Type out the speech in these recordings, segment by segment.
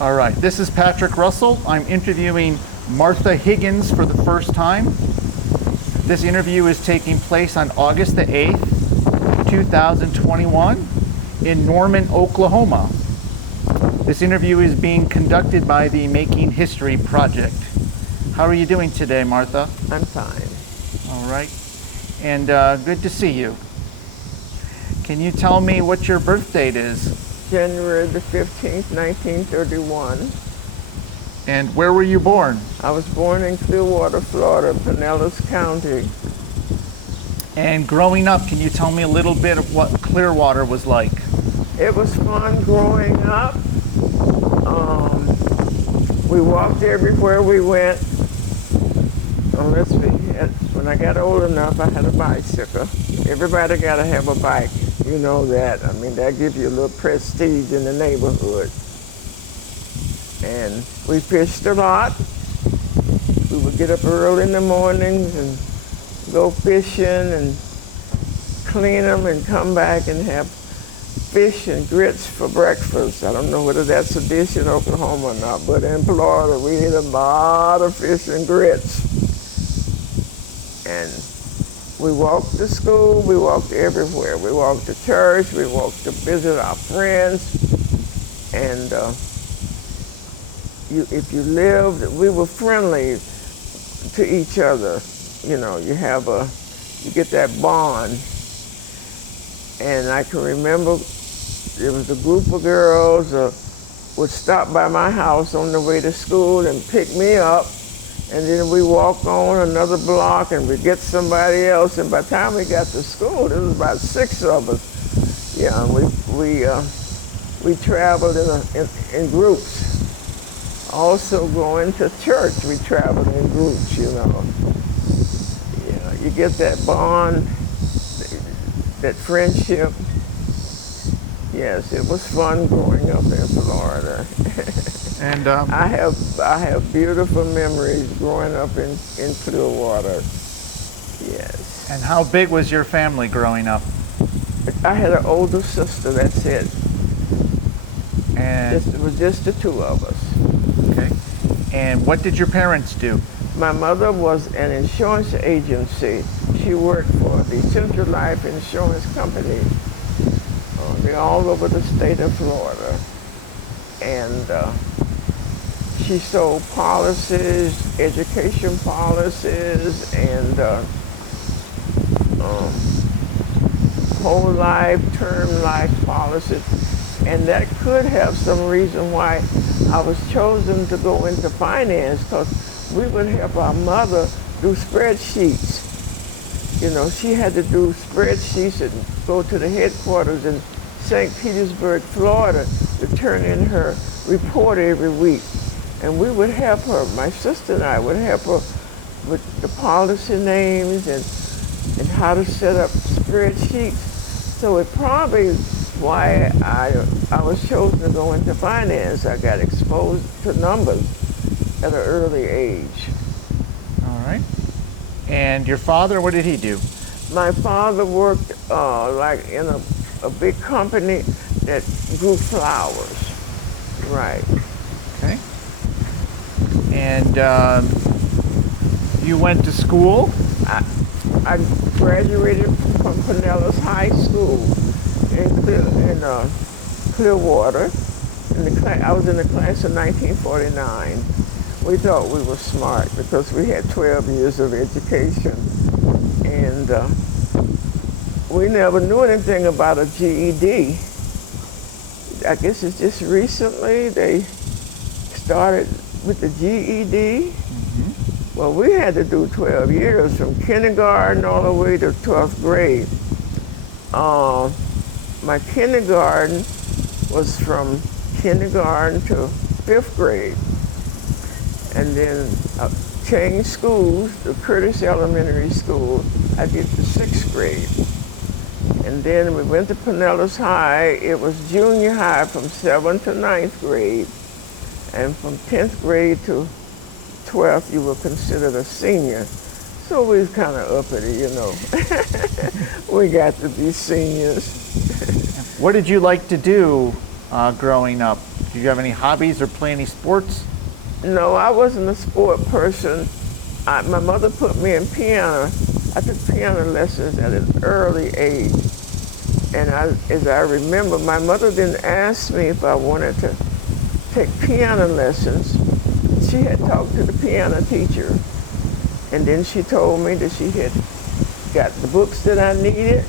All right, this is Patrick Russell. I'm interviewing Martha Higgins for the first time. This interview is taking place on August the 8th, 2021 in Norman, Oklahoma. This interview is being conducted by the Making History Project. How are you doing today, Martha? I'm fine. All right, and good to see you. Can you tell me what your birth date is? January the 15th, 1931. And where were you born? I was born in Clearwater, Florida, Pinellas County. And growing up, can you tell me a little bit of what Clearwater was like? It was fun growing up. We walked everywhere we went. When I got old enough, I had a bicycle. Everybody got to have a bike. You know that. I mean, that gives you a little prestige in the neighborhood. And we fished a lot. We would get up early in the mornings and go fishing and clean them and come back and have fish and grits for breakfast. I don't know whether that's a dish in Oklahoma or not, but in Florida we ate a lot of fish and grits. And we walked to school, we walked everywhere. We walked to church, we walked to visit our friends. And if you lived, we were friendly to each other. You know, you get that bond. And I can remember there was a group of girls would stop by my house on the way to school and pick me up. And then we walk on another block and we get somebody else. And by the time we got to school, there was about 6 of us. Yeah, and we traveled in groups. Also going to church, we traveled in groups, you know. Yeah, you get that bond, that friendship. Yes, it was fun growing up in Florida. And I have beautiful memories growing up in Clearwater. Yes. And how big was your family growing up? I had an older sister, that's it. And It was just the 2 of us. okay. And what did your parents do? My mother was an insurance agency. She worked for the Central Life Insurance Company. They're all over the state of Florida. And she sold policies, education policies, and whole life, term life policies. And that could have some reason why I was chosen to go into finance, because we would help our mother do spreadsheets. You know, she had to do spreadsheets and go to the headquarters in St. Petersburg, Florida, to turn in her report every week. And we would help her, my sister and I would help her with the policy names and how to set up spreadsheets. So it probably why I was chosen to go into finance. I got exposed to numbers at an early age. All right. And your father, what did he do? My father worked like in a big company that grew flowers. Right. Okay. And you went to school? I graduated from Pinellas High School in Clearwater. I was in the class of 1949. We thought we were smart because we had 12 years of education. And we never knew anything about a GED. I guess it's just recently they started with the GED. Mm-hmm. Well, we had to do 12 years from kindergarten all the way to 12th grade. My kindergarten was from kindergarten to 5th grade. And then I changed schools to Curtis Elementary School. I did the 6th grade. And then we went to Pinellas High. It was junior high from 7th to 9th grade. And from 10th grade to 12th, you were considered a senior. So we was kind of uppity, you know. We got to be seniors. What did you like to do growing up? Did you have any hobbies or play any sports? No, I wasn't a sport person. My mother put me in piano. I took piano lessons at an early age. And as I remember, my mother didn't ask me if I wanted to take piano lessons. She had talked to the piano teacher. And then she told me that she had got the books that I needed,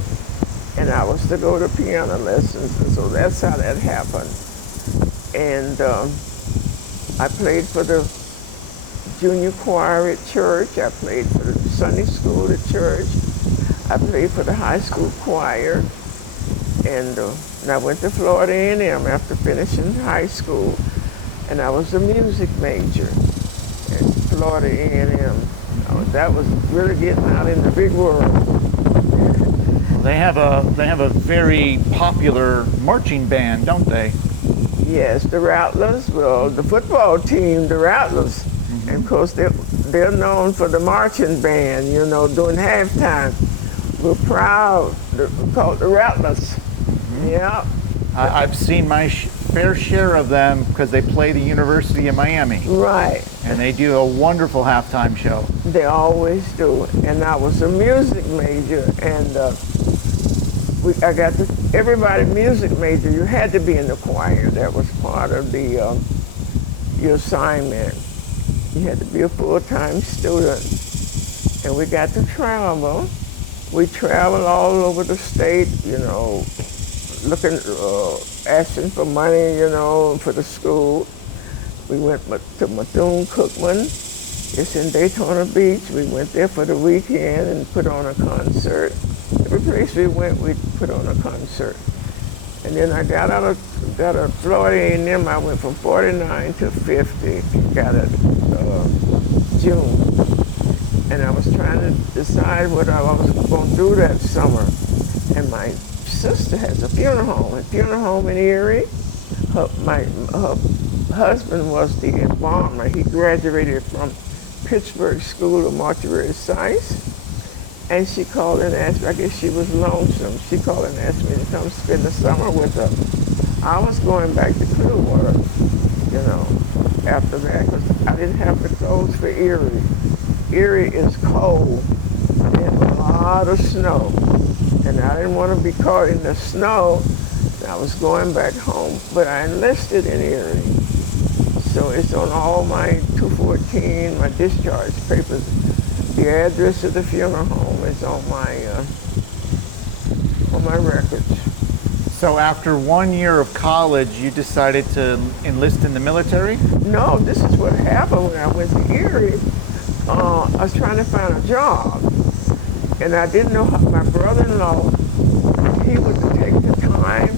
and I was to go to piano lessons. And so that's how that happened. And I played for the junior choir at church. I played for the Sunday school at church. I played for the high school choir. And I went to Florida A&M after finishing high school. And I was a music major at Florida A&M. That was really getting out in the big world. They have a very popular marching band, don't they? Yes, the Rattlers. Well, the football team, the Rattlers, and of course they're known for the marching band. You know, during halftime, we're proud. We're called the Rattlers. Yeah. I've seen my fair share of them because they play the University of Miami. Right. And they do a wonderful halftime show. They always do. And I was a music major, and I got everybody music major. You had to be in the choir. That was part of your assignment. You had to be a full-time student. And we got to travel. We traveled all over the state, you know, looking, asking for money, you know, for the school. We went to Bethune-Cookman. It's in Daytona Beach. We went there for the weekend and put on a concert. Every place we went, we put on a concert. And then I got out of Florida A&M. I went from 49 to 50. Got it June. And I was trying to decide what I was going to do that summer. And my sister has a funeral home in Erie. Her husband was the embalmer. He graduated from Pittsburgh School of Mortuary Science. And she called and asked me, I guess she was lonesome. She called and asked me to come spend the summer with her. I was going back to Clearwater, you know, after that, because I didn't have the clothes for Erie. Erie is cold and a lot of snow. And I didn't want to be caught in the snow. I was going back home, but I enlisted in Erie. So it's on all my 214, my discharge papers. The address of the funeral home is on my records. So after 1 year of college, you decided to enlist in the military? No, this is what happened when I went to Erie. I was trying to find a job, and I didn't know how my brother-in-law, he would take the time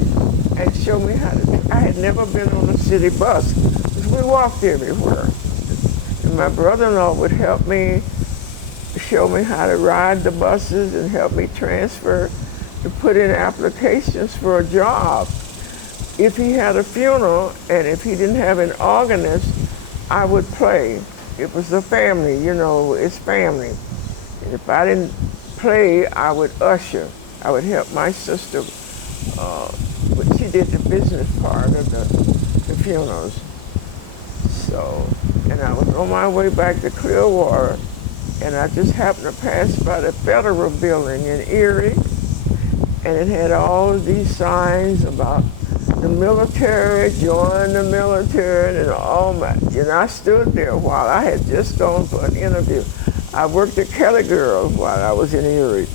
and show me how to. I had never been on a city bus, because we walked everywhere. And my brother-in-law would help me, show me how to ride the buses and help me transfer to put in applications for a job. If he had a funeral and if he didn't have an organist, I would play. It was a family, you know, it's family. And if I didn't play, I would usher. I would help my sister, but she did the business part of the funerals. So, and I was on my way back to Clearwater, and I just happened to pass by the Federal Building in Erie, and it had all of these signs about the military, join the military, and all that. You know, I stood there a while. I had just gone for an interview. I worked at Kelly Girls while I was in Erie.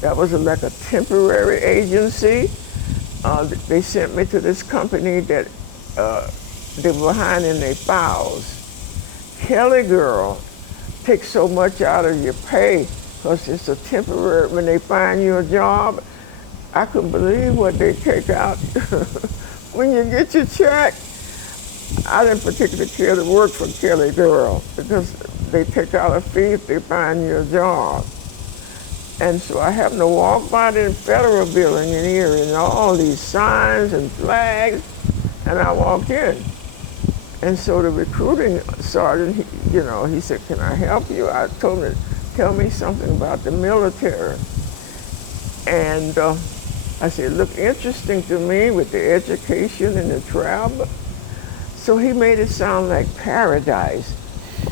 That was like a temporary agency. They sent me to this company that they were behind in their files. Kelly Girl takes so much out of your pay because it's a temporary, when they find you a job, I couldn't believe what they take out. When you get your check, I didn't particularly care to work for Kelly Girl because they take out a fee if they find you a job. And so I happened to walk by the Federal Building in Erie and all these signs and flags, and I walked in. And so the recruiting sergeant, he said, "Can I help you?" I told him, "Tell me something about the military." And I said, "Look interesting to me with the education and the travel." So he made it sound like paradise.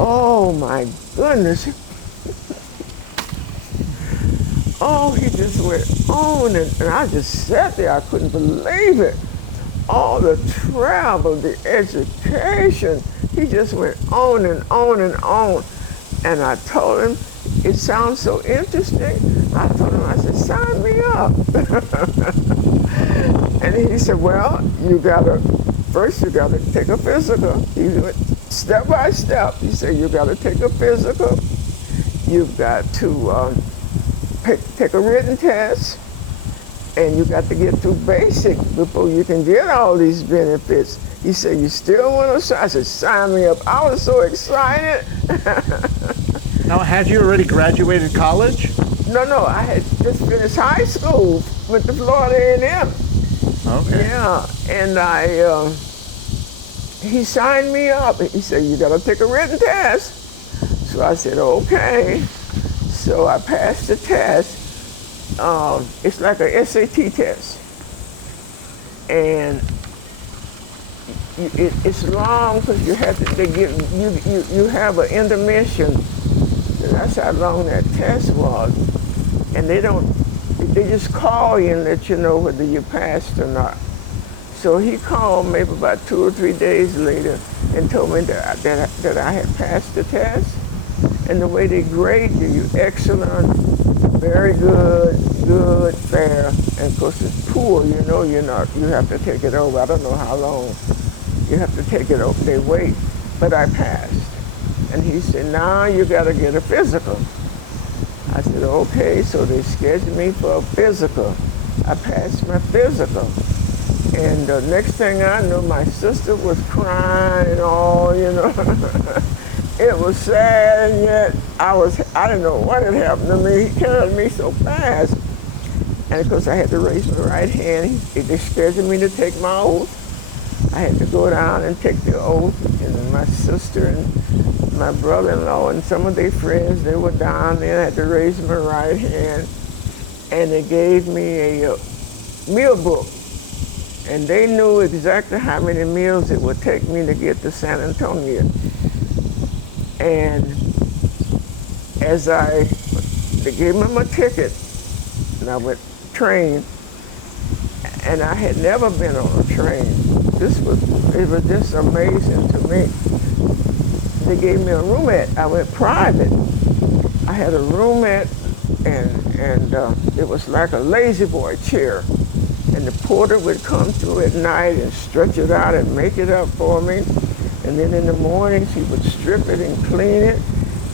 Oh my goodness. Oh, he just went on, and I just sat there. I couldn't believe it. All the travel, the education. He just went on and on and on. And I told him, it sounds so interesting. I told him, I said, sign me up. And he said, well, first you gotta take a physical. He went step by step. He said, you gotta take a physical. You've got to take a written test, and you got to get through basic before you can get all these benefits. He said, you still want to sign? I said, sign me up. I was so excited. Now, had you already graduated college? No, I had just finished high school, went to Florida A&M. Okay. Yeah, and he signed me up. He said, you got to take a written test. So I said, okay. So I passed the test. It's like a SAT test. And it's long because you have to, you have an intermission. That's how long that test was. And they just call you and let you know whether you passed or not. So he called maybe about 2 or 3 days later and told me that I had passed the test. And the way they grade you, excellent, very good, good, fair, and of course it's poor, you have to take it over. I don't know how long you have to take it over, they wait, but I passed. And he said, now you gotta get a physical. I said, okay, so they scheduled me for a physical. I passed my physical. And the next thing I knew, my sister was crying, It was sad, and yet I didn't know what had happened to me. He carried me so fast. And of course I had to raise my right hand. They scheduled me to take my oath. I had to go down and take the oath. And my sister and my brother-in-law and some of their friends, they were down there. I had to raise my right hand. And they gave me a meal book. And they knew exactly how many meals it would take me to get to San Antonio. And they gave me my ticket, and I went train, and I had never been on a train. It was just amazing to me. They gave me a roomette. I went private. I had a roomette, and it was like a lazy boy chair. And the porter would come through at night and stretch it out and make it up for me. And then in the morning, she would strip it and clean it,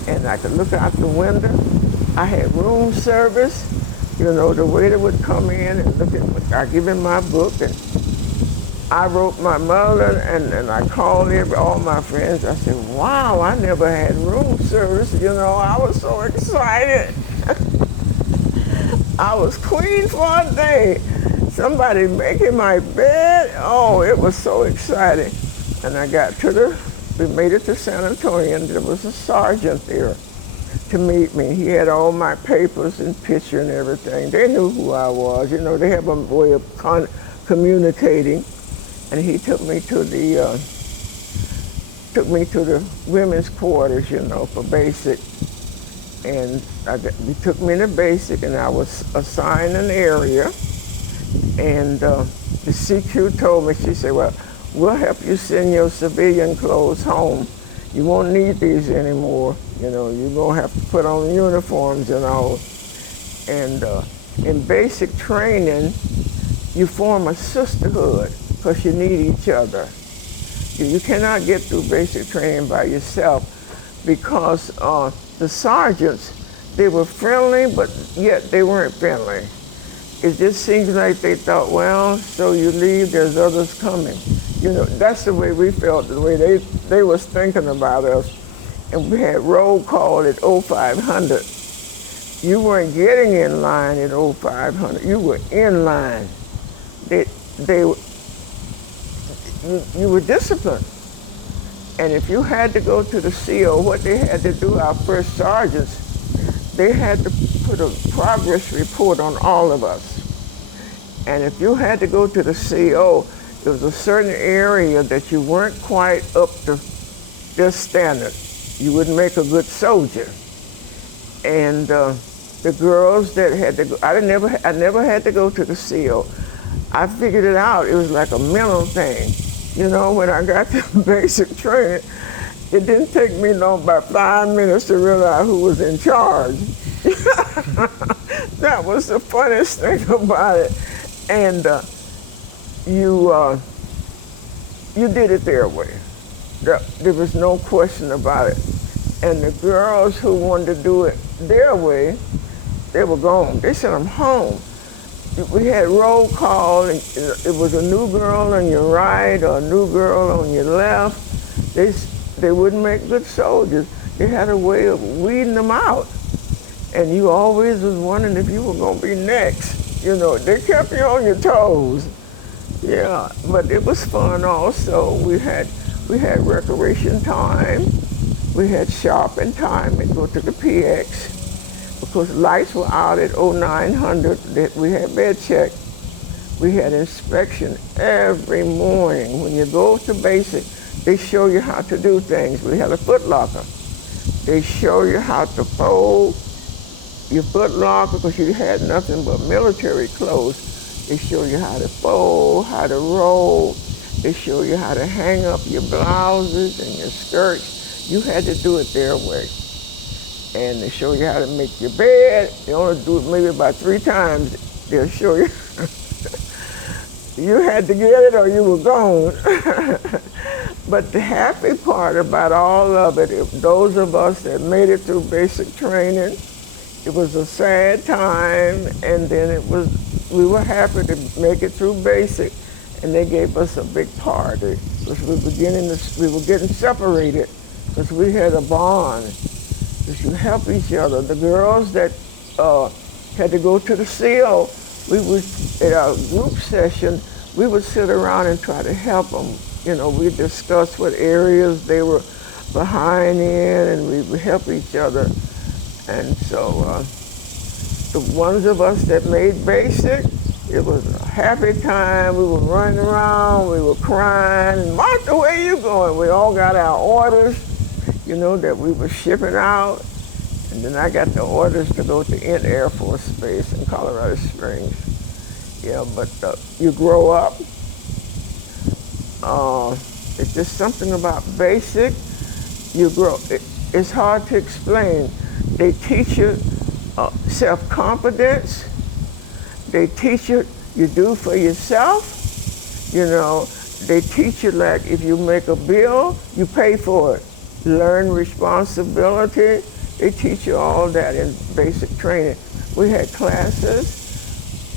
and I could look out the window. I had room service. The waiter would come in and look at I give him my book, and I wrote my mother, and I called all my friends. I said, wow, I never had room service. I was so excited. I was queen for a day. Somebody making my bed. Oh, it was so exciting. And I we made it to San Antonio, and there was a sergeant there to meet me. He had all my papers and picture and everything. They knew who I was. They have a way of communicating. And he took me to the women's quarters, for basic. And he took me to basic, and I was assigned an area. And the CQ told me, she said, well, we'll help you send your civilian clothes home. You won't need these anymore. You're going to have to put on uniforms and all. And in basic training, you form a sisterhood because you need each other. You cannot get through basic training by yourself because the sergeants, they were friendly, but yet they weren't friendly. It just seems like they thought, well, so you leave, there's others coming. That's the way we felt, the way they was thinking about us. And we had roll call at 0500. You weren't getting in line at 0500. You were in line. You were disciplined. And if you had to go to the CO, what they had to do, our first sergeants, they had to put a progress report on all of us. And if you had to go to the CO, There was a certain area that you weren't quite up to their standard. You wouldn't make a good soldier. And the girls that had to go, I never had to go to the SEAL. I figured it out. It was like a mental thing. You know, when I got to basic training, it didn't take me long, about 5 minutes to realize who was in charge. That was the funniest thing about it. And you did it their way. There was no question about it. And the girls who wanted to do it their way, they were gone. They sent them home. We had roll call, and it was a new girl on your right or a new girl on your left. They wouldn't make good soldiers. They had a way of weeding them out. And you always was wondering if you were gonna be next. You know, they kept you on your toes. Yeah, but it was fun also. We had recreation time. We had shopping time and go to the PX. Because lights were out at 0900, we had bed check. We had inspection every morning. When you go to basic, they show you how to do things. We had a foot locker. They show you how to fold your foot locker because you had nothing but military clothes. They show you how to fold, how to roll. They show you how to hang up your blouses and your skirts. You had to do it their way. And they show you how to make your bed. They only do it maybe about 3 times. They'll show you. You had to get it or you were gone. But the happy part about all of it, those of us that made it through basic training, it was a sad time, and then we were happy to make it through basic, and they gave us a big party because we were getting separated because we had a bond. Because you help each other. The girls that had to go to the SEAL, we would, at our group session, we would sit around and try to help them. You know, we'd discuss what areas they were behind in, and we would help each other. And so the ones of us that made basic, it was a happy time. We were running around, we were crying, Martha, where you going? We all got our orders, you know, that we were shipping out. And then I got the orders to go to Ent Air Force Base in Colorado Springs. Yeah, but you grow up. It's just something about basic. You grow. It's hard to explain. They teach you self-confidence. They teach you do for yourself. You know, they teach you, like, if you make a bill, you pay for it. Learn responsibility. They teach you all that in basic training. We had classes.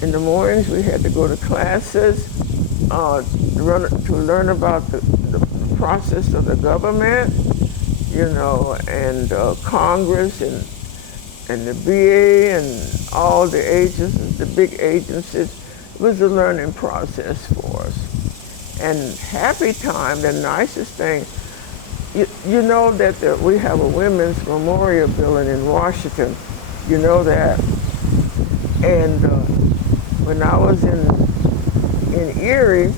In the mornings, we had to go to classes to learn about the process of the government, you know, and Congress and the VA and all the agencies, the big agencies. It was a learning process for us. And happy time, the nicest thing, you know that we have a women's memorial building in Washington. You know that. And when I was in Erie,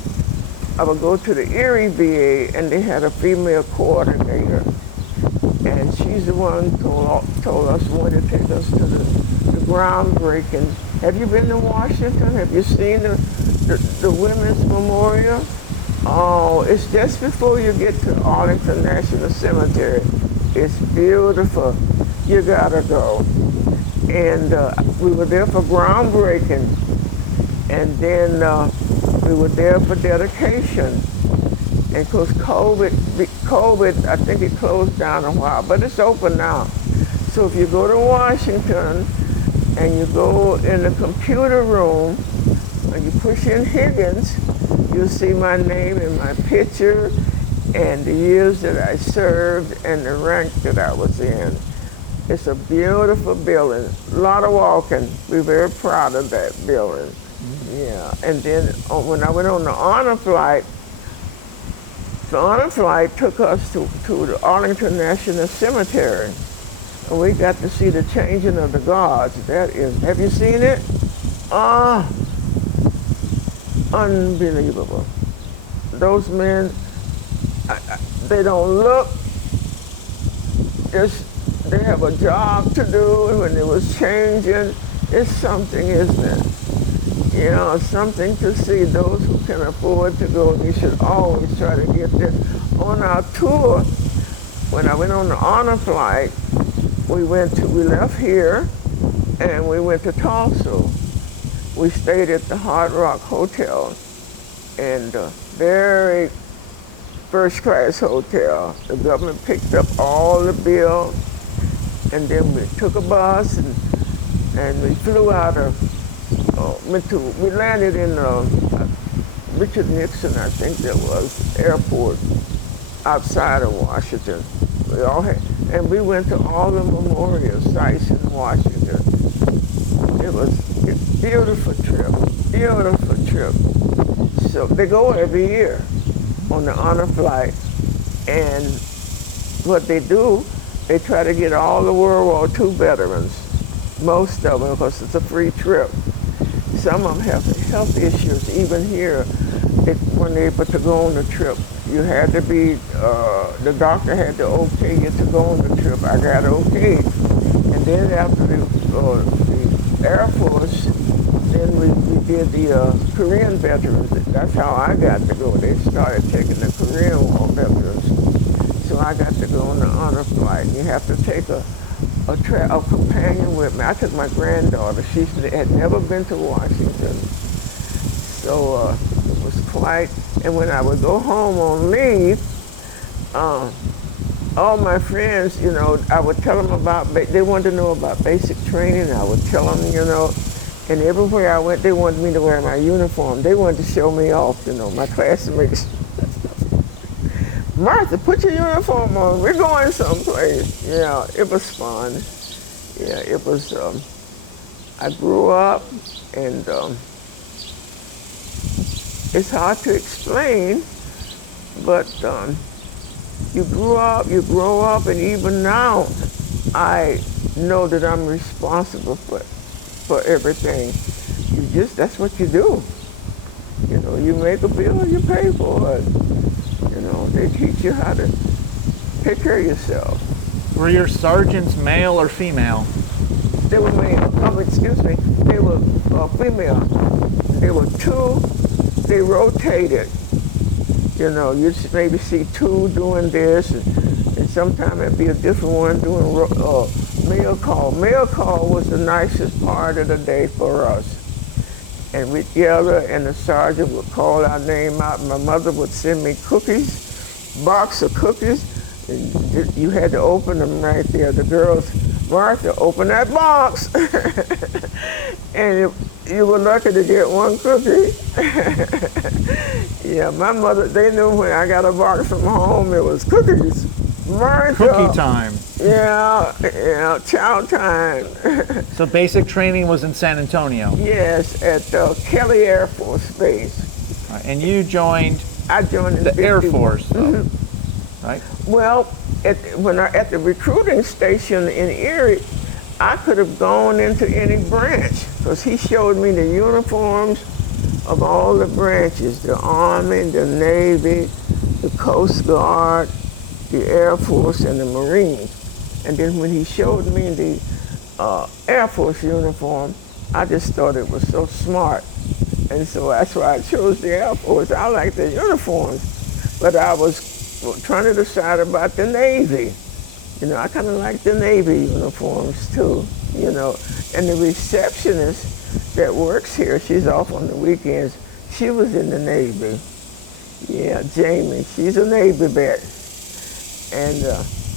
I would go to the Erie VA, and they had a female coordinator. And she's the one who told us wanted to take us to the groundbreaking. Have you been to Washington? Have you seen the women's memorial? Oh, it's just before you get to Arlington National Cemetery. It's beautiful. You gotta go. And we were there for groundbreaking. And then we were there for dedication. And of course, COVID, I think it closed down a while, but it's open now. So if you go to Washington and you go in the computer room and you push in Higgins, you'll see my name and my picture and the years that I served and the rank that I was in. It's a beautiful building, a lot of walking. We're very proud of that building. Yeah, and then when I went on the honor flight took us to the Arlington National Cemetery. And we got to see the changing of the guards. Have you seen it? Unbelievable. those men, they don't look, they have a job to do, and when it was changing, it's something, isn't it? You know, something to see. Those who can afford to go, they should always try to get there. On our tour, when I went on the honor flight, we left here and we went to Tulsa. We stayed at the Hard Rock Hotel, and very first-class hotel. The government picked up all the bill, and then we took a bus and we flew out of, we landed in Richard Nixon, I think that was, airport outside of Washington. And we went to all the memorial sites in Washington. It was a beautiful trip. So they go every year on the honor flight, and what they do, they try to get all the World War II veterans, most of them, because it's a free trip. Some of them have health issues. Even here, they weren't able to go on the trip. You had to be, the doctor had to okay you to go on the trip. I got okay. And then after the Air Force, then we did the Korean veterans. That's how I got to go. They started taking the Korean War veterans. So I got to go on the honor flight. You have to take a companion with me. I took my granddaughter. She had never been to Washington. So it was quite, and when I would go home on leave, all my friends, you know, I would tell them about, they wanted to know about basic training. I would tell them, you know, and everywhere I went, they wanted me to wear my uniform. They wanted to show me off, you know, my classmates. Martha, put your uniform on. We're going someplace. Yeah, it was fun. Yeah, it was, I grew up, and it's hard to explain, but you grow up, and even now, I know that I'm responsible for everything. That's what you do. You know, you make a bill, you pay for it. You know, they teach you how to take care of yourself. Were your sergeants male or female? They were male. Oh, excuse me. They were female. They were two. They rotated. You know, you'd maybe see two doing this, and sometimes it'd be a different one doing mail call. Mail call was the nicest part of the day for us. And we'd gather, and the sergeant would call our name out. My mother would send me cookies, box of cookies, and you had to open them right there. The girls, Martha, open that box. And you were lucky to get one cookie. Yeah, my mother, they knew when I got a box from home, it was cookies. Martha. Cookie time. Yeah, chow time. So basic training was in San Antonio? Yes, at Kelly Air Force Base. And you joined? I joined the Air Force, though, right? Well, at the recruiting station in Erie, I could have gone into any branch, because he showed me the uniforms of all the branches, the Army, the Navy, the Coast Guard, the Air Force, and the Marines. And then when he showed me the Air Force uniform, I just thought it was so smart. And so that's why I chose the Air Force. I like the uniforms, but I was trying to decide about the Navy. You know, I kind of like the Navy uniforms too, you know. And the receptionist that works here, she's off on the weekends, she was in the Navy. Yeah, Jamie, she's a Navy vet. And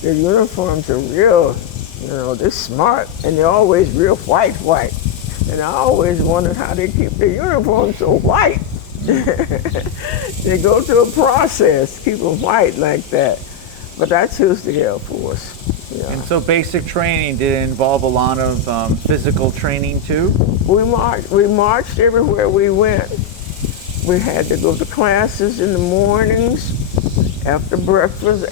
the uniforms are real, you know, they're smart, and they're always real white. And I always wondered how they keep their uniforms so white. They go through a process, keep them white like that. But I choose the Air Force. Yeah. And so basic training, did it involve a lot of physical training too? We marched everywhere we went. We had to go to classes in the mornings. After breakfast,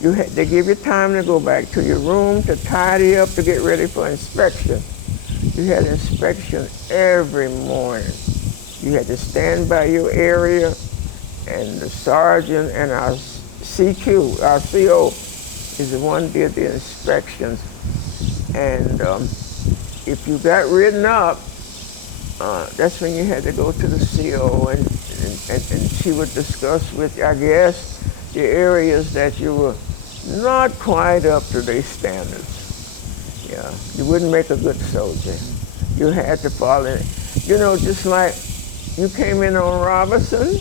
they give you time to go back to your room, to tidy up, to get ready for inspection. You had inspection every morning. You had to stand by your area, and the sergeant and our CQ, our CO, is the one who did the inspections. And if you got written up, that's when you had to go to the CO, and she would discuss with you, I guess, the areas that you were not quite up to their standards. Yeah, you wouldn't make a good soldier. You had to follow it. You know, just like you came in on Robinson,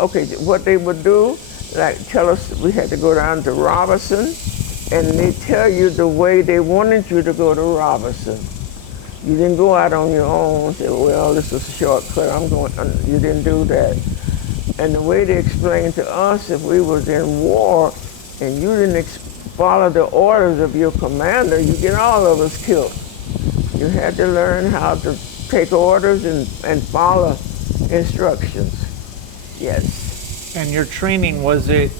okay, what they would do, like tell us we had to go down to Robinson, and they tell you the way they wanted you to go to Robinson. You didn't go out on your own and say, well, this is a shortcut, I'm going, you didn't do that. And the way they explained to us, if we was in war and you didn't follow the orders of your commander, you get all of us killed. You had to learn how to take orders and follow instructions. Yes. And your training, was it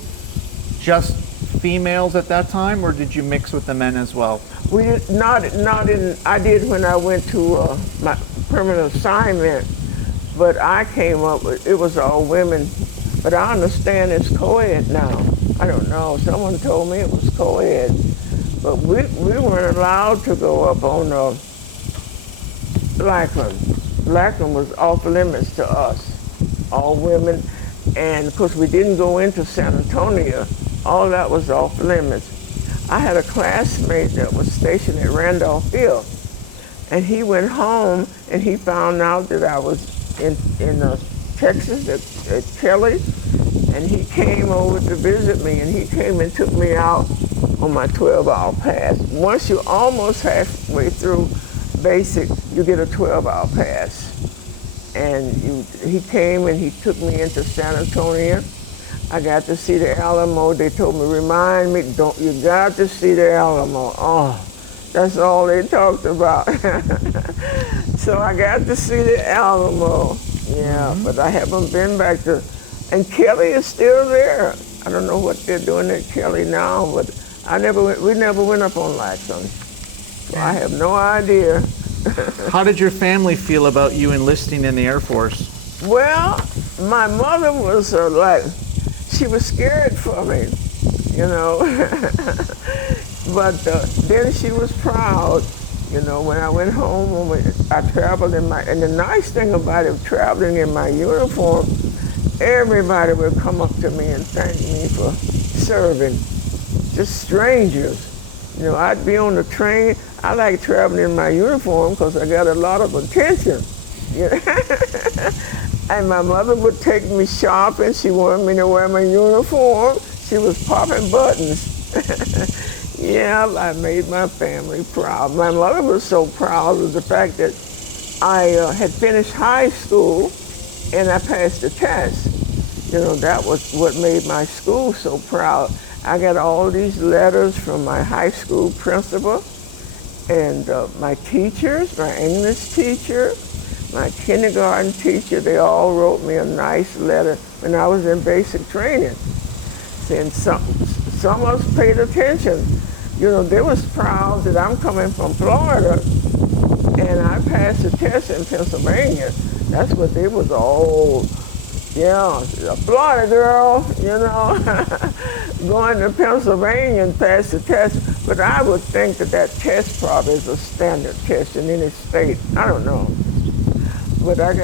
just females at that time, or did you mix with the men as well? We did not in. I did when I went to my permanent assignment, but I came up with, it was all women. But I understand it's co-ed now. I don't know. Someone told me it was co-ed, but we weren't allowed to go up on Lackland. Lackland was off limits to us, all women, and of course we didn't go into San Antonio. All that was off limits. I had a classmate that was stationed at Randolph Field, and he went home and he found out that I was in Texas at Kelly, and he came over to visit me, and he came and took me out on my 12-hour pass. Once you're almost halfway through basic, you get a 12-hour pass. And he came and he took me into San Antonio. I got to see the Alamo. They told me, remind me, you got to see the Alamo. Oh, that's all they talked about. So I got to see the Alamo. Yeah, but I haven't been back to, and Kelly is still there. I don't know what they're doing at Kelly now, but we never went up on Lackland. So I have no idea. How did your family feel about you enlisting in the Air Force? Well, my mother was she was scared for me, you know. But then she was proud, you know, when I went home, I traveled and the nice thing about it, traveling in my uniform, everybody would come up to me and thank me for serving, just strangers. You know, I'd be on the train. I like traveling in my uniform because I got a lot of attention. You know? And my mother would take me shopping. She wanted me to wear my uniform. She was popping buttons. Yeah, I made my family proud. My mother was so proud of the fact that I had finished high school and I passed the test. You know, that was what made my school so proud. I got all these letters from my high school principal and my teachers, my English teacher, my kindergarten teacher. They all wrote me a nice letter when I was in basic training, saying some of us paid attention. You know, they was proud that I'm coming from Florida and I passed the test in Pennsylvania. That's what they was all, yeah, a Florida girl, you know, going to Pennsylvania and pass the test. But I would think that test probably is a standard test in any state. I don't know. But I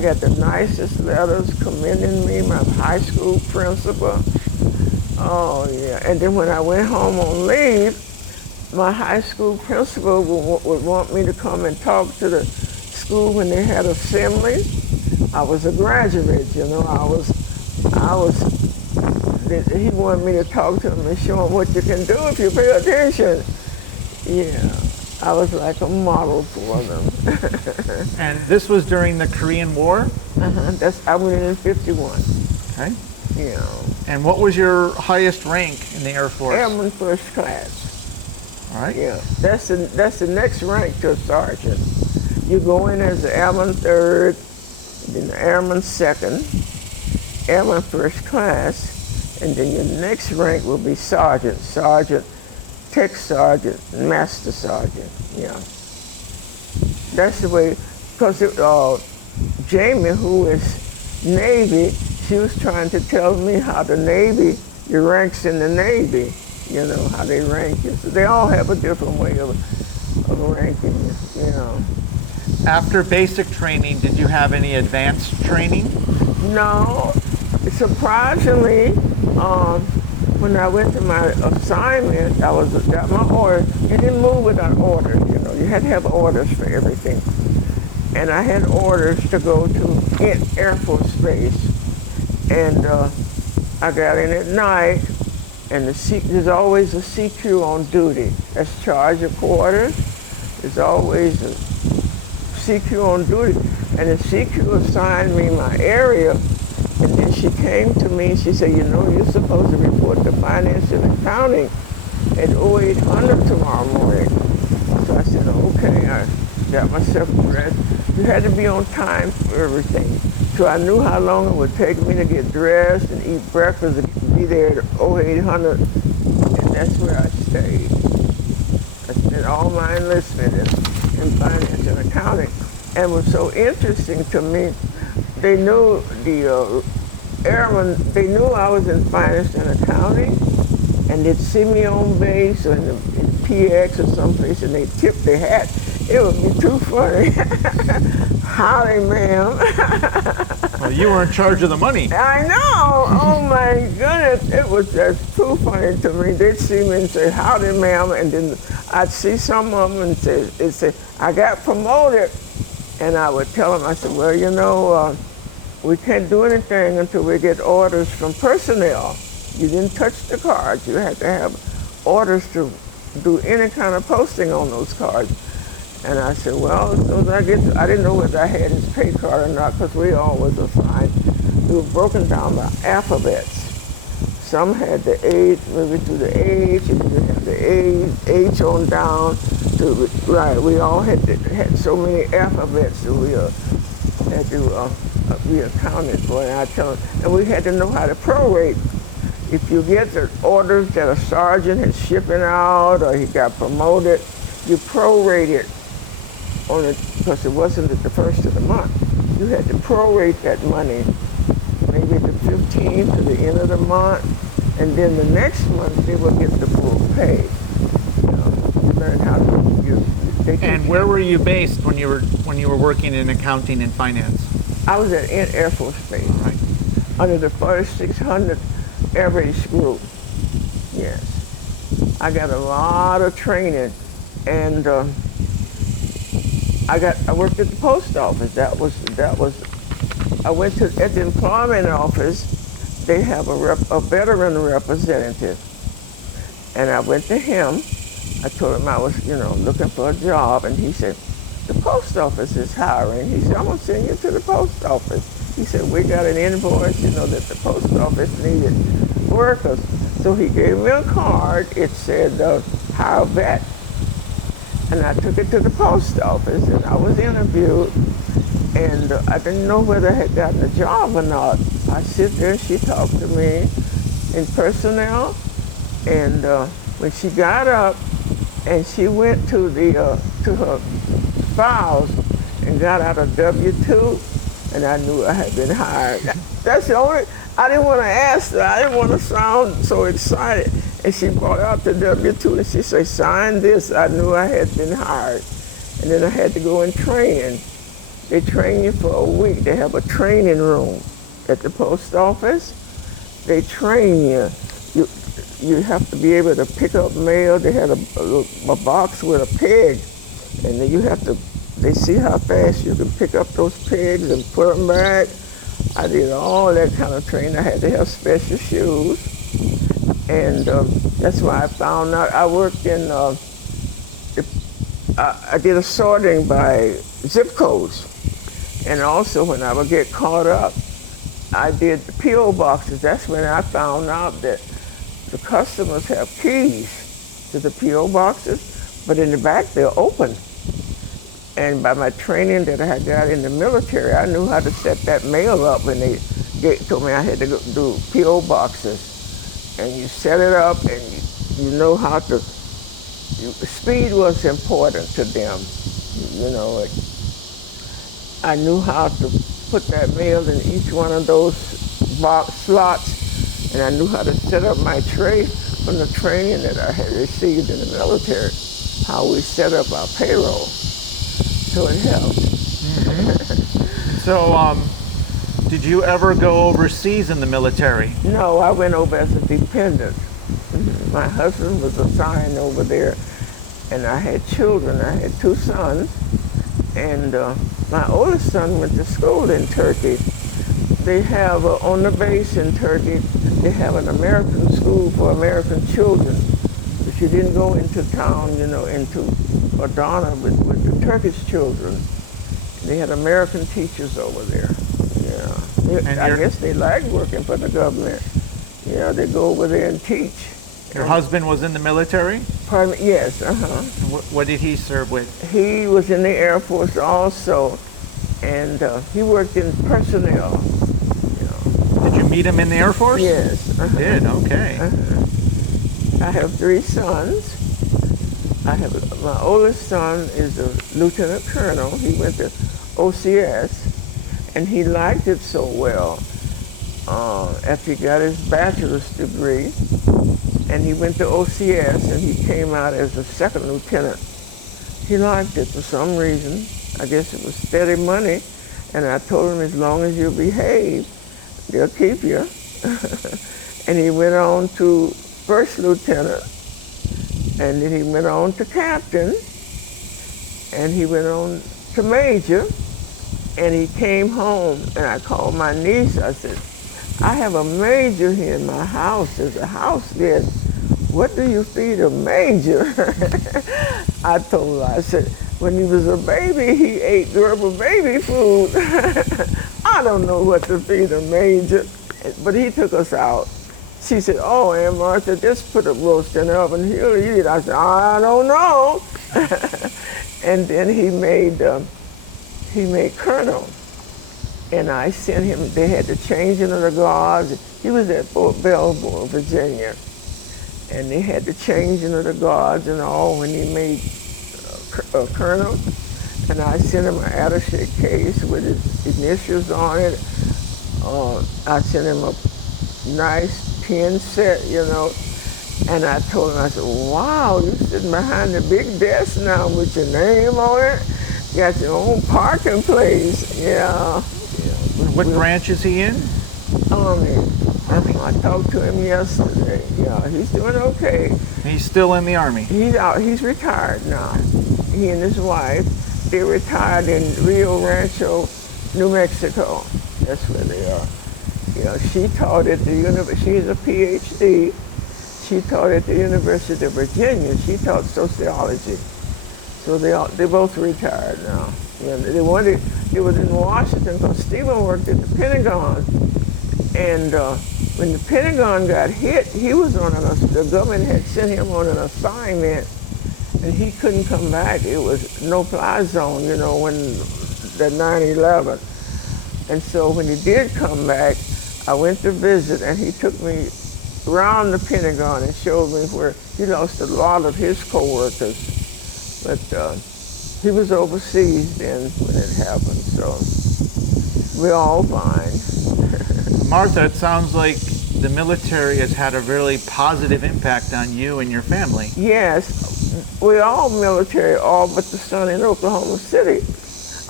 got the nicest letters commending me, my high school principal. Oh, yeah. And then when I went home on leave, my high school principal would want me to come and talk to the school when they had assembly. I was a graduate, you know. He wanted me to talk to him and show him what you can do if you pay attention. Yeah, I was like a model for them. And this was during the Korean War? I went in 51. Okay. Yeah. And what was your highest rank in the Air Force? Airman first class. All right. Yeah, that's the next rank to a sergeant. You go in as the airman third, then the airman second, airman first class, and then your next rank will be sergeant, tech sergeant, master sergeant. Yeah, that's the way. Because Jamie, who is Navy, she was trying to tell me how the Navy, your ranks in the Navy, you know, how they rank you. So they all have a different way of ranking you know. After basic training, did you have any advanced training? No, surprisingly, when I went to my assignment, I got my orders. You didn't move without orders, you know. You had to have orders for everything. And I had orders to go to Air Force Base. And I got in at night, and there's always a CQ on duty. That's charge of quarters. There's always a CQ on duty. And the CQ assigned me my area, and then she came to me and she said, you know, you're supposed to report to finance and accounting at 0800 tomorrow morning. So I said, okay, I got myself dressed. You had to be on time for everything. So I knew how long it would take me to get dressed and eat breakfast and be there at 0800, and that's where I stayed. I spent all my enlistment in finance and accounting. And it was so interesting to me, they knew the airmen, they knew I was in finance and accounting, and they'd see me on base or in PX or someplace, and they tipped their hat. It would be too funny. Howdy, ma'am. Well, you were in charge of the money. I know. Oh my goodness, it was just too funny to me. They'd see me and say, howdy, ma'am, and then I'd see some of them and say, I got promoted. And I would tell them, I said, well, you know, we can't do anything until we get orders from personnel. You didn't touch the cards. You had to have orders to do any kind of posting on those cards. And I said, well, as soon as I didn't know whether I had his pay card or not, because we all was assigned. We were broken down by alphabets. Some had the H, maybe to the H, and you had the H on down to, right, we all had so many alphabets that we had to be accounted for. And I tell them, and we had to know how to prorate. If you get the orders that a sergeant is shipping out or he got promoted, you prorate it on it, because it wasn't at the first of the month. You had to prorate that money, maybe the 15th to the end of the month, and then the next month they would get the full pay. You learn how to. And where were you based when you were working in accounting and finance? I was at Air Force Base, Right. under the 4600 Airbase Group. Yes, I got a lot of training, and I worked at the post office. I went at the employment office. They have a veteran representative, and I went to him. I told him I was, looking for a job, and he said, the post office is hiring. He said, I'm gonna send you to the post office. He said, we got an invoice, that the post office needed workers. So he gave me a card. It said, hire vet. And I took it to the post office, and I was interviewed, and I didn't know whether I had gotten a job or not. I sit there, and she talked to me in personnel, and when she got up, and she went to her files and got out a W-2, and I knew I had been hired. That's the only, I didn't want to ask her. I didn't want to sound so excited. And she brought out the W-2 and she said, sign this. I knew I had been hired. And then I had to go in training. They train you for a week. They have a training room at the post office. They train you. You have to be able to pick up mail. They had a box with a peg. And then they see how fast you can pick up those pegs and put them back. I did all that kind of training. I had to have special shoes. And that's why I found out. I worked in, I did a sorting by zip codes. And also when I would get caught up, I did the P.O. boxes. That's when I found out that the customers have keys to the P.O. boxes, but in the back they're open. And by my training that I had got in the military, I knew how to set that mail up, and they told me I had to go do P.O. boxes. And you set it up, and you know how to, speed was important to them. I knew how to put that mail in each one of those box slots, and I knew how to set up my tray from the training that I had received in the military, how we set up our payroll. So it helped. So, did you ever go overseas in the military? No, I went over as a dependent. My husband was assigned over there, and I had children. I had 2 sons, and my oldest son went to school in Turkey. They have, on the base in Turkey, they have an American school for American children. But you didn't go into town, into Adana with the Turkish children. They had American teachers over there. Yeah. I guess they liked working for the government. Yeah, they go over there and teach. Your husband was in the military? Pardon me? Yes, What did he serve with? He was in the Air Force also, and he worked in personnel. Did you meet him in the Air Force? Yes. You did, okay. I have 3 sons. My oldest son is a lieutenant colonel. He went to OCS, and he liked it so well. After he got his bachelor's degree, and he went to OCS, and he came out as a second lieutenant. He liked it for some reason. I guess it was steady money, and I told him as long as you behave, they'll keep you. And he went on to first lieutenant, and then he went on to captain, and he went on to major, and he came home, and I called my niece. I said, I have a major here in my house. There's a house guest. What do you feed a major? I told her, I said, when he was a baby, he ate Gerber baby food. I don't know what to feed a major. But he took us out. She said, oh, Aunt Martha, just put a roast in the oven. He'll eat it. I said, I don't know. And then he made colonel. And I sent him, they had to change into the guards. He was at Fort Belvoir, Virginia. And they had to change into the guards and all when he made colonel. And I sent him an attaché case with his initials on it. I sent him a nice pin set, And I told him, I said, wow, you're sitting behind the big desk now with your name on it. You got your own parking place. Yeah. What branch is he in? Army. I talked to him yesterday. Yeah, he's doing okay. He's still in the Army? He's out. He's retired now. He and his wife, they retired in Rio Rancho, New Mexico. That's where they are. She taught at the university. She has a PhD. She taught at the University of Virginia. She taught sociology. So they both retired now. They was in Washington because Stephen worked at the Pentagon. And when the Pentagon got hit, he was the government had sent him on an assignment, and he couldn't come back. It was no-fly zone, when the 9/11. And so when he did come back, I went to visit, and he took me around the Pentagon and showed me where he lost a lot of his coworkers. But he was overseas then when it happened, so we're all fine. Martha, it sounds like the military has had a really positive impact on you and your family. Yes, we're all military, all but the son in Oklahoma City.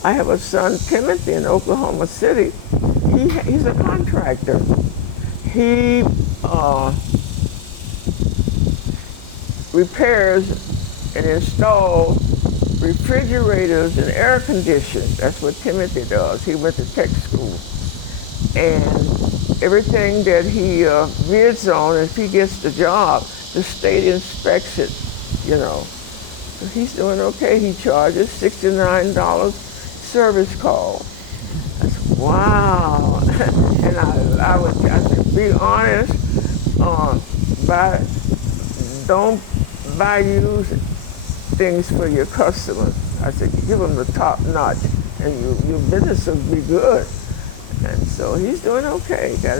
I have a son, Timothy, in Oklahoma City. He's a contractor. He repairs and installs refrigerators and air conditioners. That's what Timothy does. He went to tech school. And everything that he bids on, if he gets the job, the state inspects it, So he's doing okay. He charges $69 service call. I said, wow. And I said, be honest, don't buy used things for your customers. I said, give them the top notch, and your business will be good. And so he's doing okay. He's got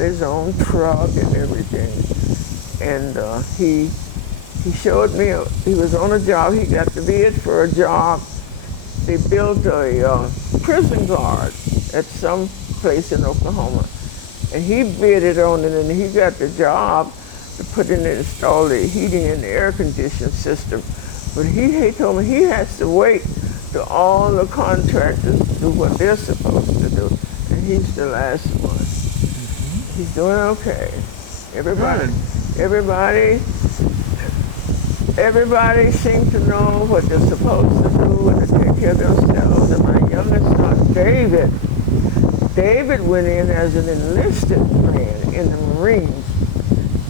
his own truck and everything. And he showed me, he was on a job, he got the bid for a job they built a prison guard at some place in Oklahoma. And he bidded on it, and he got the job to put in and install the heating and the air conditioning system. But he told me he has to wait till all the contractors do what they're supposed to do. And he's the last one. He's doing okay. Everybody seems to know what they're supposed to do and to take care of themselves. And my youngest son, David went in as an enlisted man in the Marines.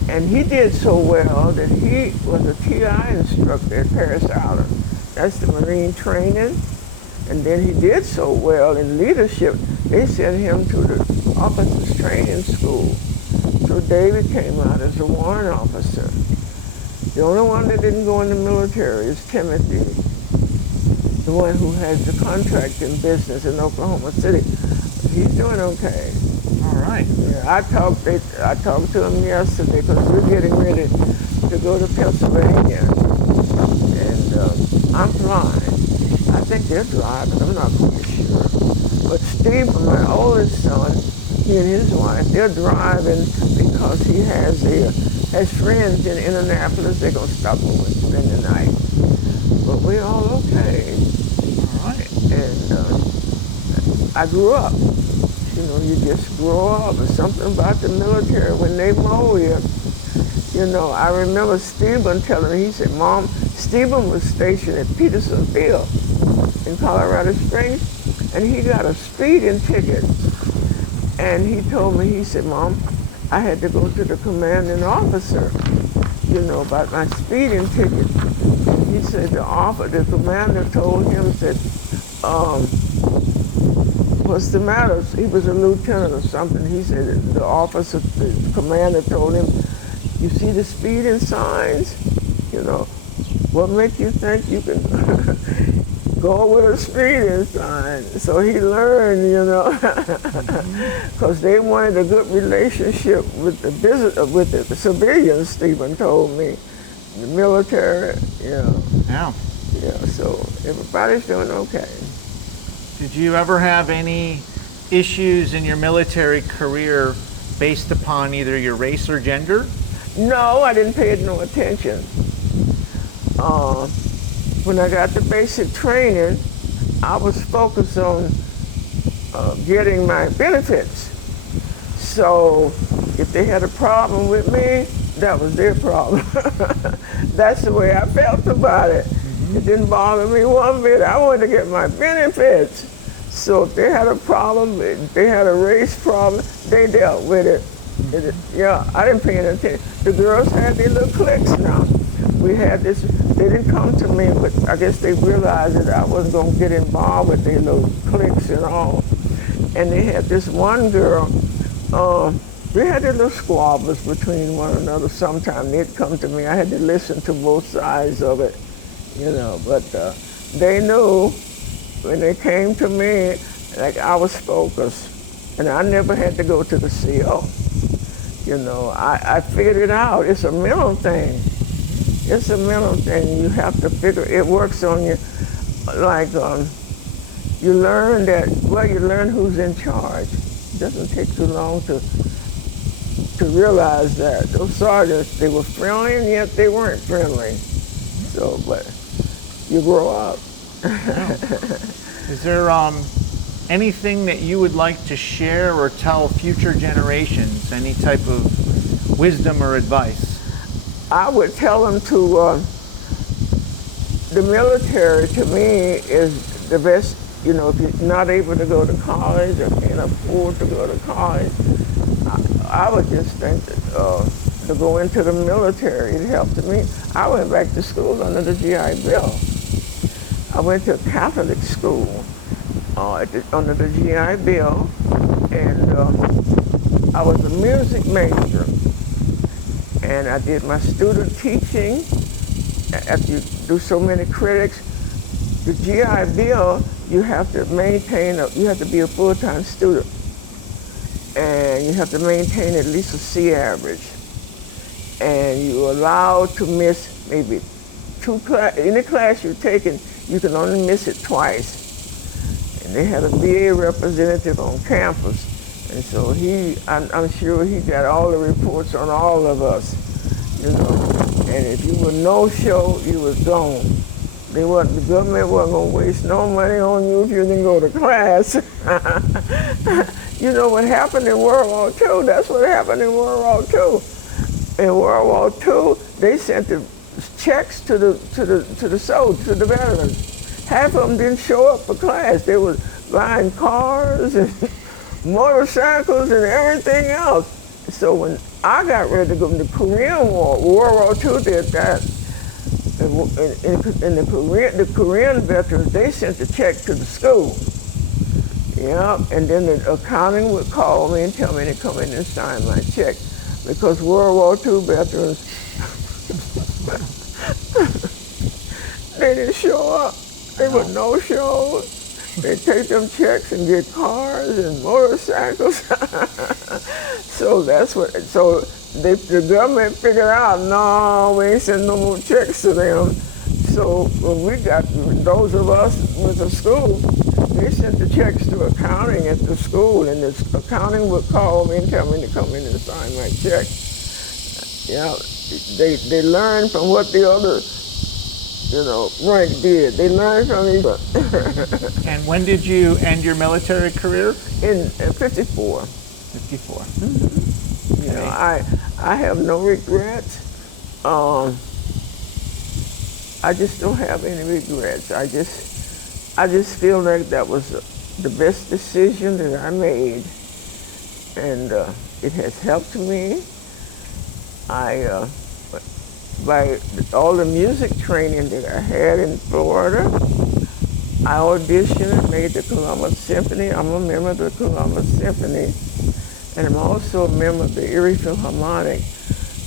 And he did so well that he was a TI instructor at Paris Island. That's the Marine training. And then he did so well in leadership, they sent him to the officers training school. So David came out as a warrant officer. The only one that didn't go in the military is Timothy, the one who has the contracting business in Oklahoma City. He's doing okay. All right. Yeah, I talked to him yesterday because we're getting ready to go to Pennsylvania. And I'm flying. I think they're driving. I'm not quite sure. But Steve, my oldest son, he and his wife, they're driving because he has friends in Indianapolis. They're going to stop over and spend the night. But we're all okay. All right. And I grew up. You know, you just grow up. There's something about the military. When they mow you, you know, I remember Stephen telling me, he said, Mom, Stephen was stationed at Petersonville in Colorado Springs, and he got a speeding ticket. And he told me, he said, Mom, I had to go to the commanding officer, you know, about my speeding ticket. He said the commander told him, said, what's the matter? He was a lieutenant or something. He said the officer, the commander told him, you see the speeding signs? You know, what makes you think you can go with a speeding sign? So he learned, you know, because they wanted a good relationship with the civilians, Stephen told me, the military, you know. Yeah. Yeah, so everybody's doing okay. Did you ever have any issues in your military career based upon either your race or gender? No, I didn't pay it no attention. When I got the basic training, I was focused on getting my benefits. So if they had a problem with me, that was their problem. That's the way I felt about it. It didn't bother me one bit. I wanted to get my benefits. So if they had a problem, if they had a race problem, they dealt with it. Yeah, I didn't pay any attention. The girls had their little cliques now. We had this, they didn't come to me, but I guess they realized that I wasn't going to get involved with their little cliques and all. And they had this one girl, we had their little squabbles between one another. Sometimes they'd come to me. I had to listen to both sides of it, you know, but they knew when they came to me, like I was focused. And I never had to go to the CO. You know, I figured it out. It's a mental thing. It's a mental thing. You have to figure, it works on you. Like, you learn that, well, you learn who's in charge. It doesn't take too long to realize that. Those sergeants, they were friendly and yet they weren't friendly. So, but you grow up. Is there anything that you would like to share or tell future generations? Any type of wisdom or advice? I would tell them to, the military to me is the best, you know, if you're not able to go to college or can't afford to go to college, I would just think that to go into the military, it helped me. I went back to school under the GI Bill. I went to a Catholic school under the GI Bill, and I was a music major. And I did my student teaching. After you do so many credits, the GI Bill, you have to maintain, you have to be a full-time student. And you have to maintain at least a C average. And you're allowed to miss maybe 2 classes. Any class you're taking, you can only miss it twice. and they had a VA representative on campus. And so I'm sure he got all the reports on all of us, you know. And if you were no-show, you was gone. The government wasn't gonna waste no money on you if you didn't go to class. You know what happened in World War II? That's what happened in World War II. In World War II, they sent the checks to the soldiers, to the veterans. Half of them didn't show up for class. They was buying cars and motorcycles and everything else. So when I got ready to go in the Korean War, World War II did that. And the Korean veterans, they sent the check to the school. Yeah, and then the accounting would call me and tell me to come in and sign my check. Because World War II veterans, they didn't show up. They were no-shows. They take them checks and get cars and motorcycles. So the government figured out, no, we ain't sending no more checks to them. So when we got, those of us with the school, they sent the checks to accounting at the school, and the accounting would call me and tell me to come in and sign my check. Yeah, they learned from what the other, rank did. They learned from each other. And when did you end your military career? In 54. 54. Mm-hmm. Okay. You know, I have no regrets. I just don't have any regrets. I just feel like that was the best decision that I made, and it has helped me. By all the music training that I had in Florida, I auditioned and made the Columbus Symphony. I'm a member of the Columbus Symphony, and I'm also a member of the Erie Philharmonic.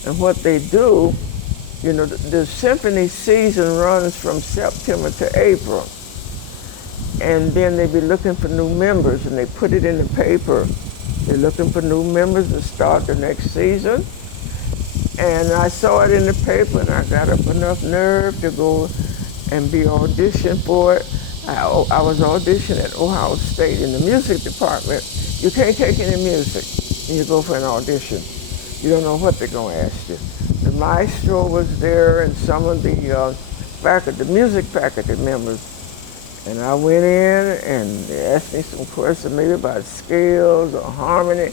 And what they do, the symphony season runs from September to April. And then they be looking for new members, and they put it in the paper. They're looking for new members to start the next season. And I saw it in the paper, and I got up enough nerve to go and be auditioned for it. I was auditioned at Ohio State in the music department. You can't take any music when you go for an audition. You don't know what they're going to ask you. The maestro was there, and some of the music faculty members. And I went in, and they asked me some questions, maybe about scales or harmony.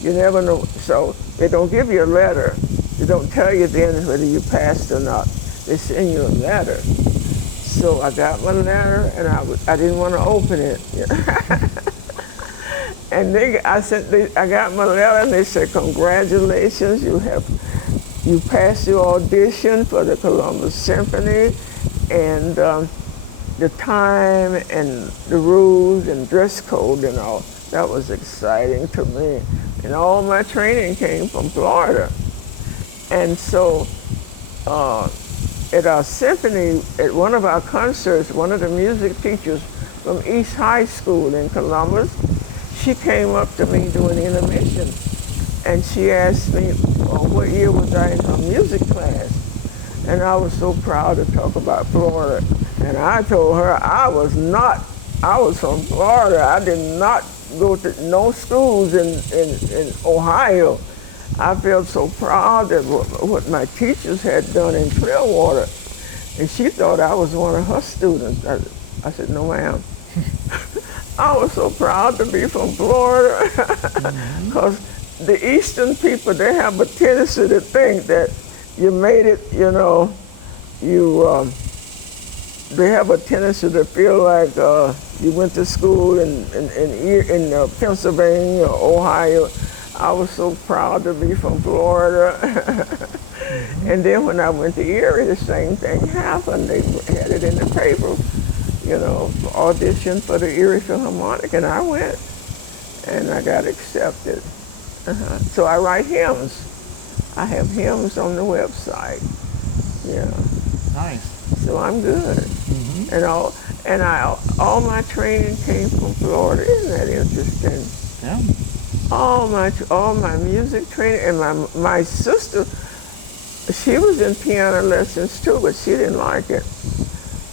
You never know. So they don't give you a letter. They don't tell you then whether you passed or not. They send you a letter. So I got my letter, and I didn't want to open it. And I got my letter, and they said, congratulations, you passed your audition for the Columbus Symphony, and the time and the rules and dress code and all. That was exciting to me. And all my training came from Florida. And so at our symphony, at one of our concerts, one of the music teachers from East High School in Columbus, she came up to me during intermission, and she asked me, what year was I in her music class? And I was so proud to talk about Florida. And I told her I was from Florida. I did not go to no schools in Ohio. I felt so proud of what my teachers had done in Clearwater. And she thought I was one of her students. I said, no, ma'am. I was so proud to be from Florida, because the Eastern people, they have a tendency to think that you made it, they have a tendency to feel like you went to school in Pennsylvania or Ohio. I was so proud to be from Florida. And then when I went to Erie, the same thing happened. They had it in the paper, audition for the Erie Philharmonic, and I went, and I got accepted. So I write hymns. I have hymns on the website. Yeah. Nice. So I'm good. Mm-hmm. All my training came from Florida. Isn't that interesting? Yeah. All my music training, and my sister, she was in piano lessons too, but she didn't like it.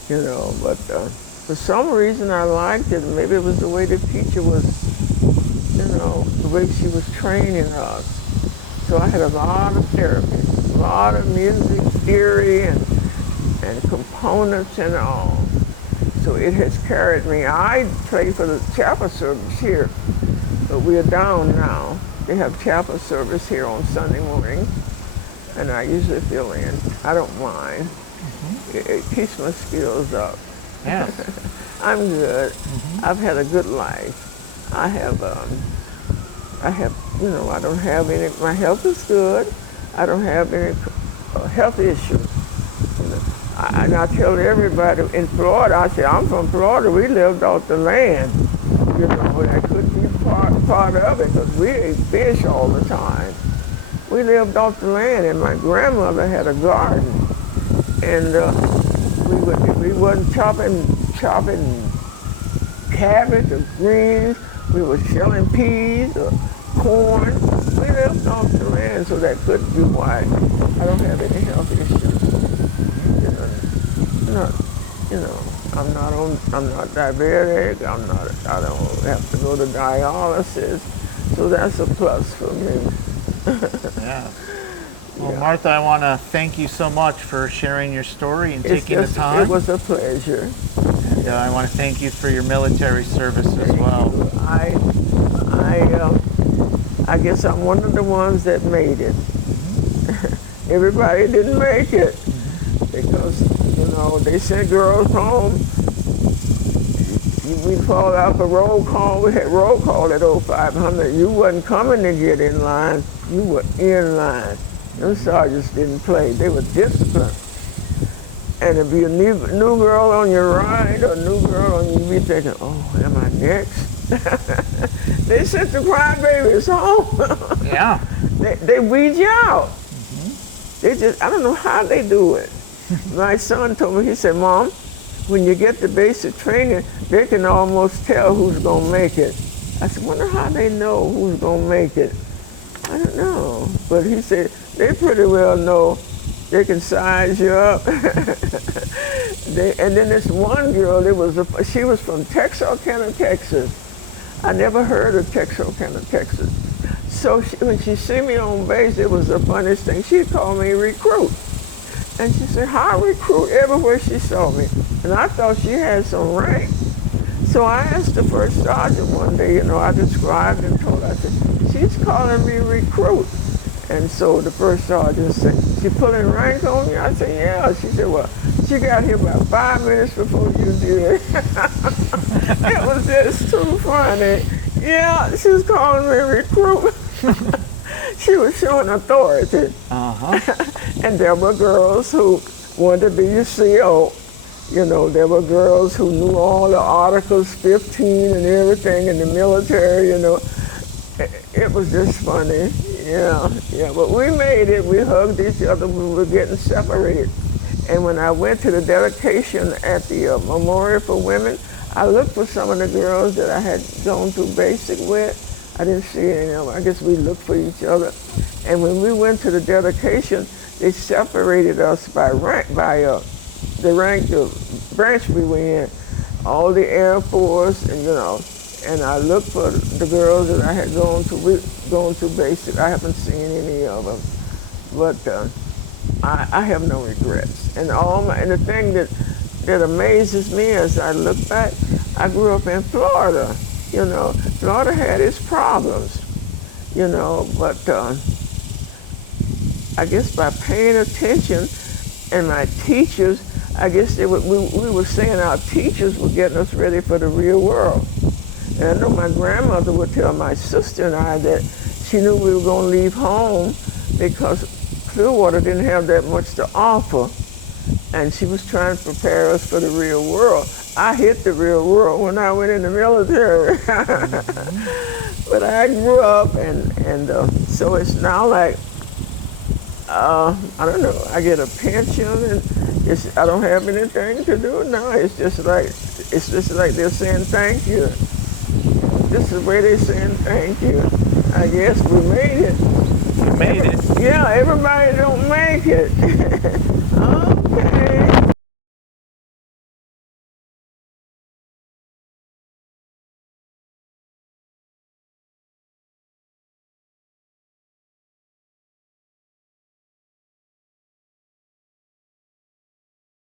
But For some reason, I liked it. Maybe it was the way the teacher was, the way she was training us. So I had a lot of therapy, a lot of music theory and components and all. So it has carried me. I play for the chapel service here, but we are down now. They have chapel service here on Sunday morning, and I usually fill in. I don't mind. It keeps my skills up. Yes. I'm good. I've had a good life. I have, I don't have any, my health is good. I don't have any health issues. And I tell everybody in Florida, I say, I'm from Florida, we lived off the land. I couldn't be part of it because we ate fish all the time. We lived off the land, and my grandmother had a garden. And we wasn't chopping cabbage or greens. We were shelling peas or corn. We lived off the land, so that could be why I don't have any health issues. I'm not diabetic. I don't have to go to dialysis. So that's a plus for me. Yeah. Well, Martha, I want to thank you so much for sharing your story and taking the time. It was a pleasure. And I want to thank you for your military service as well. I guess I'm one of the ones that made it. Everybody didn't make it because, they sent girls home. We'd fall out for roll call. We had roll call at 0500. You wasn't coming to get in line. You were in line. Them sergeants didn't play. They were disciplined. And if be a new girl on your right or a new girl on you, be thinking, oh, am I next? They sent the crybabies home. Yeah. They weed you out. I don't know how they do it. My son told me, he said, Mom, when you get the basic training, they can almost tell who's going to make it. I said, wonder how they know who's going to make it. I don't know. But he said, they pretty well know. They can size you up. And then this one girl, she was from Texarkana, Texas. I never heard of Texarkana, Texas. So when she see me on base, it was the funniest thing. She called me recruit. And she said, how recruit everywhere she saw me? And I thought she had some rank. So I asked the first sergeant one day, I described and told her, I said, she's calling me recruit. And so the first sergeant said, she pulling rank on me? I said, yeah. She said, well, she got here about 5 minutes before you did. It was just too funny. Yeah, she was calling me recruit. She was showing authority. And there were girls who wanted to be your CO. There were girls who knew all the Articles 15 and everything in the military, It was just funny. Yeah. But we made it. We hugged each other. We were getting separated. And when I went to the dedication at the Memorial for Women, I looked for some of the girls that I had gone through basic with. I didn't see any of them. I guess we looked for each other. And when we went to the dedication, they separated us by rank, the rank, the branch we were in, all the Air Force, and I looked for the girls that I had gone to basic. I haven't seen any of them, but I have no regrets. And the thing that amazes me as I look back, I grew up in Florida. Florida had its problems, but I guess by paying attention, and my teachers, I guess we were saying our teachers were getting us ready for the real world. And I know my grandmother would tell my sister and I that she knew we were going to leave home because Clearwater didn't have that much to offer. And she was trying to prepare us for the real world. I hit the real world when I went in the military. But I grew up, and so it's now like, I don't know, I get a pension, and I don't have anything to do now. It's just like they're saying thank you. This is where they're saying thank you. I guess we made it. You made it. Yeah, everybody don't make it. Okay.